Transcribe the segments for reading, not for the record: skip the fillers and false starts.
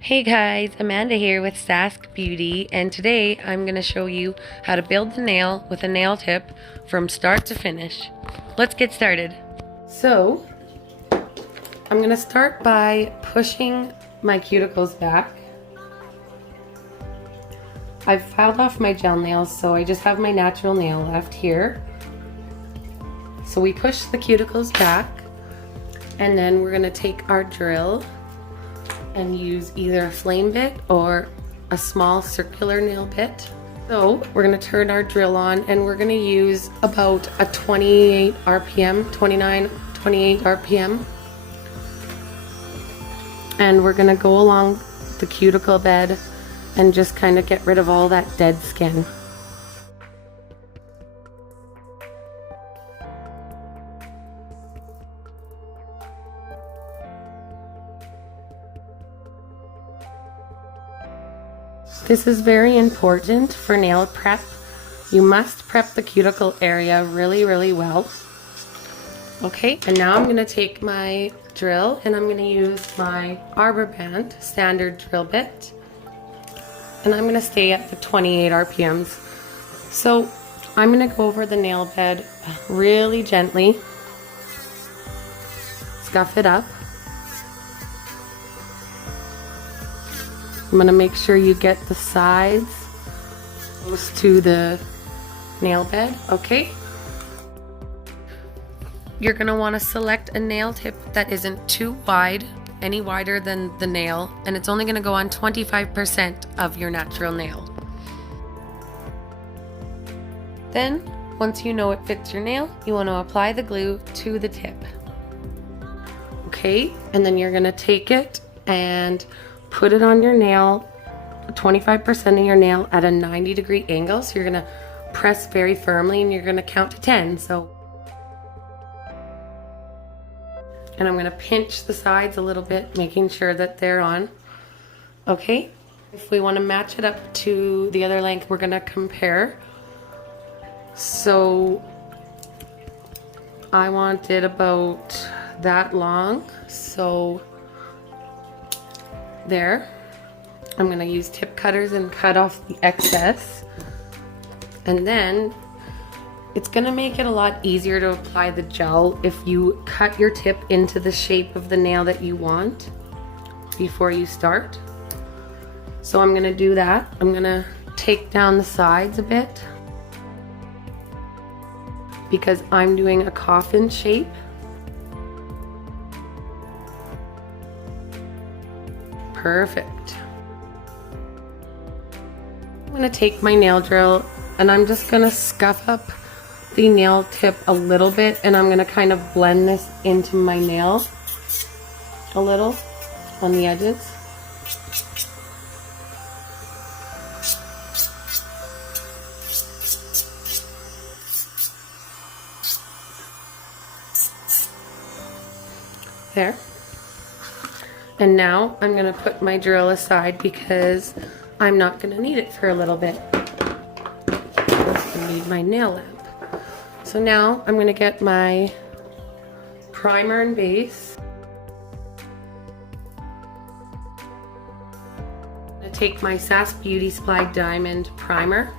Hey guys, Amanda here with Sask Beauty, and today I'm going to show you how to build the nail with a nail tip from start to finish. Let's get started. So, I'm going to start by pushing my cuticles back. I've filed off my gel nails, so I just have my natural nail left here. So we push the cuticles back, and then we're going to take our drill and use either a flame bit or a small circular nail bit. So we're gonna turn our drill on and we're gonna use about a 28 RPM, 28 RPM. And we're gonna go along the cuticle bed and just kind of get rid of all that dead skin. This is very important for nail prep. You must prep the cuticle area really well. Okay, and now I'm going to take my drill and I'm going to use my arbor band standard drill bit. And I'm going to stay at the 28 RPMs. So I'm going to go over the nail bed really gently. Scuff it up. I'm going to make sure you get the sides close to the nail bed, okay? You're going to want to select a nail tip that isn't too wide, any wider than the nail, and it's only going to go on 25% of your natural nail. Then, once you know it fits your nail, you want to apply the glue to the tip. Okay, and then you're going to take it and put it on your nail, 25% of your nail at a 90-degree angle. So you're gonna press very firmly and you're gonna count to 10. And I'm gonna pinch the sides a little bit, making sure that they're on. Okay, if we wanna match it up to the other length, we're gonna compare. So I want it about that long, so there. I'm going to use tip cutters and cut off the excess. And then it's going to make it a lot easier to apply the gel if you cut your tip into the shape of the nail that you want before you start. So I'm going to do that. I'm going to take down the sides a bit because I'm doing a coffin shape. Perfect. I'm going to take my nail drill and I'm just going to scuff up the nail tip a little bit, and I'm going to kind of blend this into my nail a little on the edges. There. And now I'm going to put my drill aside because I'm not going to need it for a little bit. I'm going to need my nail lamp. So now I'm going to get my primer and base. I'm going to take my Sask Beauty Supply Diamond Primer,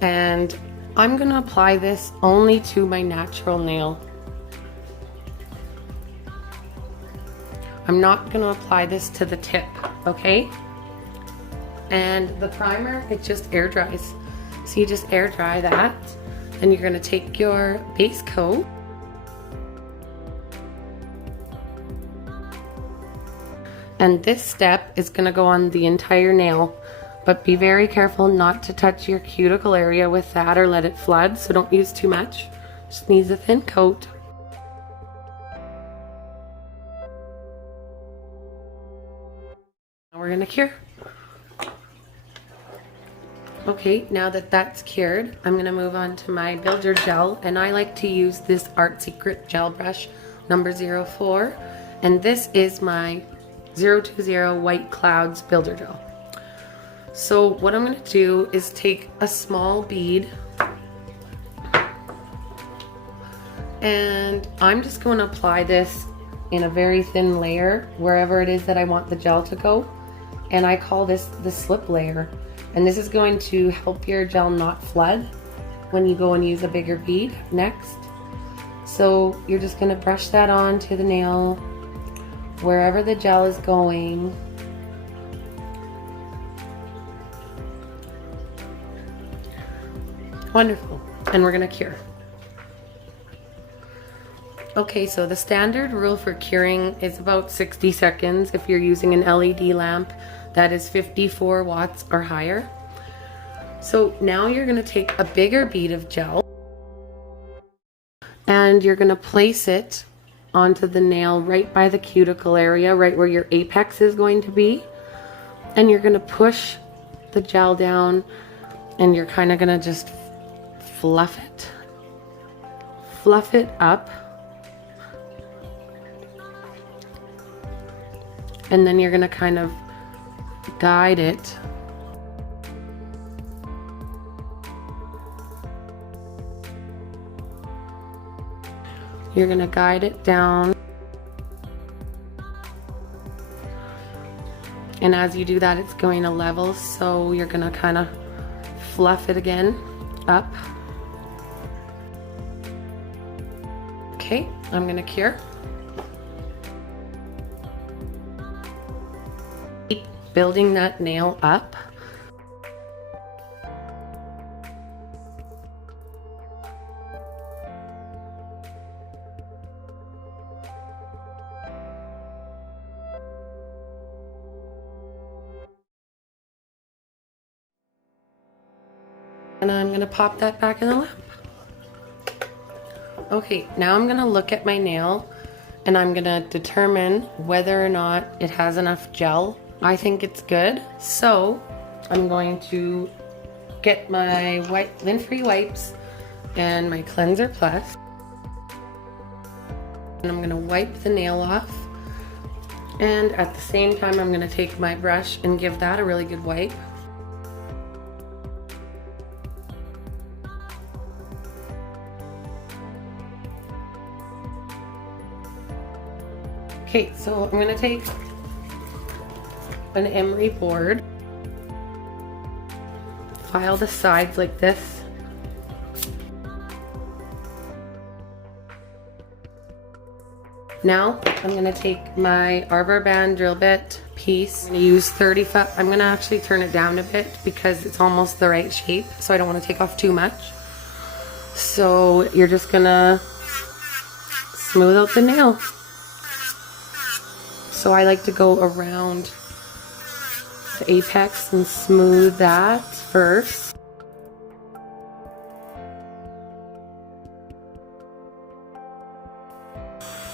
and I'm going to apply this only to my natural nail. I'm not going to apply this to the tip, okay? And the primer, it just air dries. So you just air dry that. Then you're going to take your base coat. And this step is going to go on the entire nail. But be very careful not to touch your cuticle area with that or let it flood. So don't use too much. Just needs a thin coat. We're gonna cure. Okay, now that that's cured, I'm gonna move on to my builder gel, and I like to use this Art Secret gel brush number 04, and this is my 020 White Clouds builder gel. So what I'm gonna do is take a small bead and I'm just going to apply this in a very thin layer wherever it is that I want the gel to go. And I call this the slip layer. And this is going to help your gel not flood when you go and use a bigger bead next. So you're just going to brush that onto the nail wherever the gel is going. Wonderful. And we're going to cure. Okay, so the standard rule for curing is about 60 seconds if you're using an LED lamp that is 54 watts or higher. So now you're going to take a bigger bead of gel and you're going to place it onto the nail right by the cuticle area, right where your apex is going to be. And you're going to push the gel down and you're kind of going to just fluff it up. And then you're going to kind of guide it. You're going to guide it down. And as you do that, it's going to level. So you're going to kind of fluff it again up. Okay, I'm going to cure. Keep building that nail up. And I'm going to pop that back in the lamp. Okay, now I'm going to look at my nail and I'm going to determine whether or not it has enough gel. I think it's good. So I'm going to get my lint-free wipes and my cleanser plus. And I'm going to wipe the nail off. And at the same time, I'm going to take my brush and give that a really good wipe. Okay, so I'm going to take an emery board, file the sides like this. Now I'm going to take my arbor band drill bit piece. I'm going to use 35. I'm going to actually turn it down a bit because it's almost the right shape, so I don't want to take off too much. So you're just going to smooth out the nail. So I like to go around the apex and smooth that first.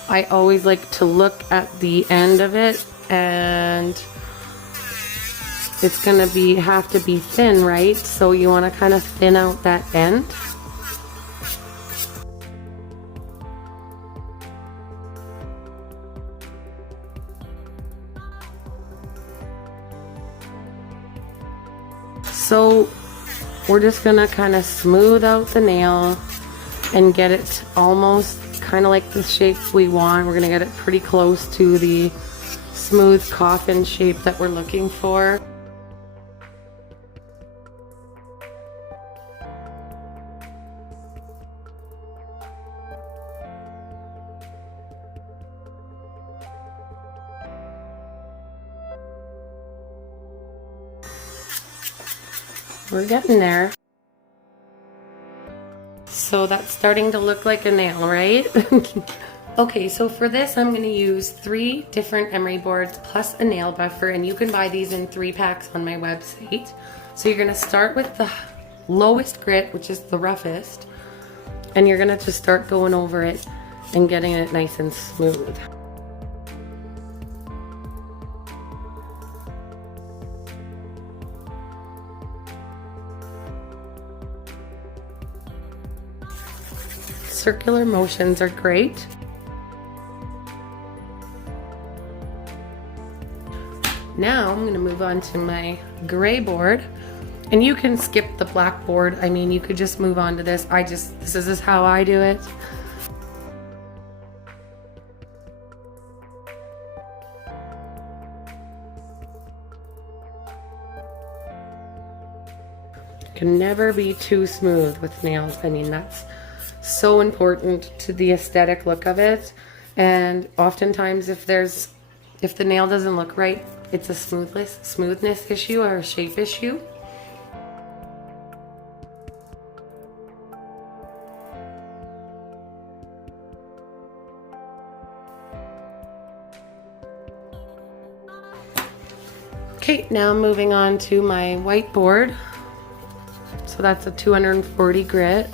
I always like to look at the end of it, and it's gonna have to be thin, right? So you want to kind of thin out that end. So we're just gonna kind of smooth out the nail and get it almost kind of like the shape we want. We're gonna get it pretty close to the smooth coffin shape that we're looking for. We're getting there. So that's starting to look like a nail, right? Okay, so for this I'm going to use 3 different emery boards plus a nail buffer, and you can buy these in 3 packs on my website. So you're going to start with the lowest grit, which is the roughest, and you're going to just start going over it and getting it nice and smooth. Circular motions are great. Now I'm gonna move on to my gray board, and you can skip the black board. I mean, you could just move on to this. This is how I do it. Can never be too smooth with nails. I mean, that's so important to the aesthetic look of it. And oftentimes if the nail doesn't look right, it's a smoothness issue or a shape issue. Okay, now I'm moving on to my whiteboard. So that's a 240 grit.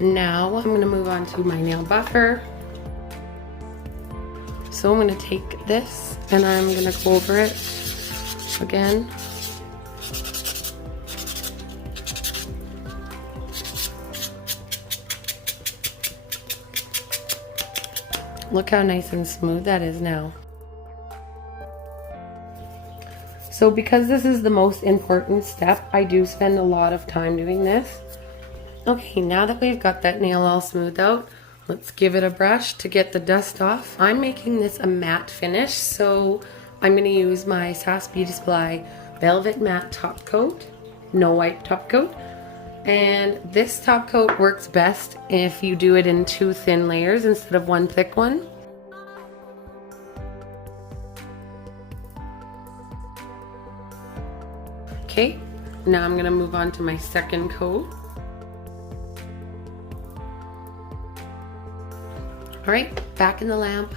Now I'm going to move on to my nail buffer. So I'm going to take this and I'm going to go over it again. Look how nice and smooth that is now. So because this is the most important step, I do spend a lot of time doing this. Okay, now that we've got that nail all smoothed out, let's give it a brush to get the dust off. I'm making this a matte finish, so I'm going to use my Sask Beauty Supply Velvet Matte Top Coat, no wipe top coat. And this top coat works best if you do it in 2 thin layers instead of 1 thick one. Okay, now I'm going to move on to my second coat. Alright, back in the lamp.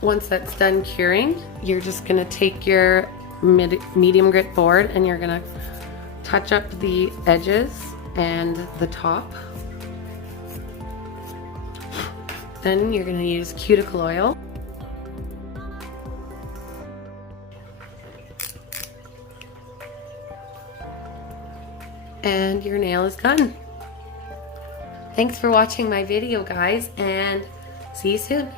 Once that's done curing, you're just going to take your medium grit board and you're going to touch up the edges and the top. Then you're going to use cuticle oil. And your nail is done. Thanks for watching my video, guys, and see you soon.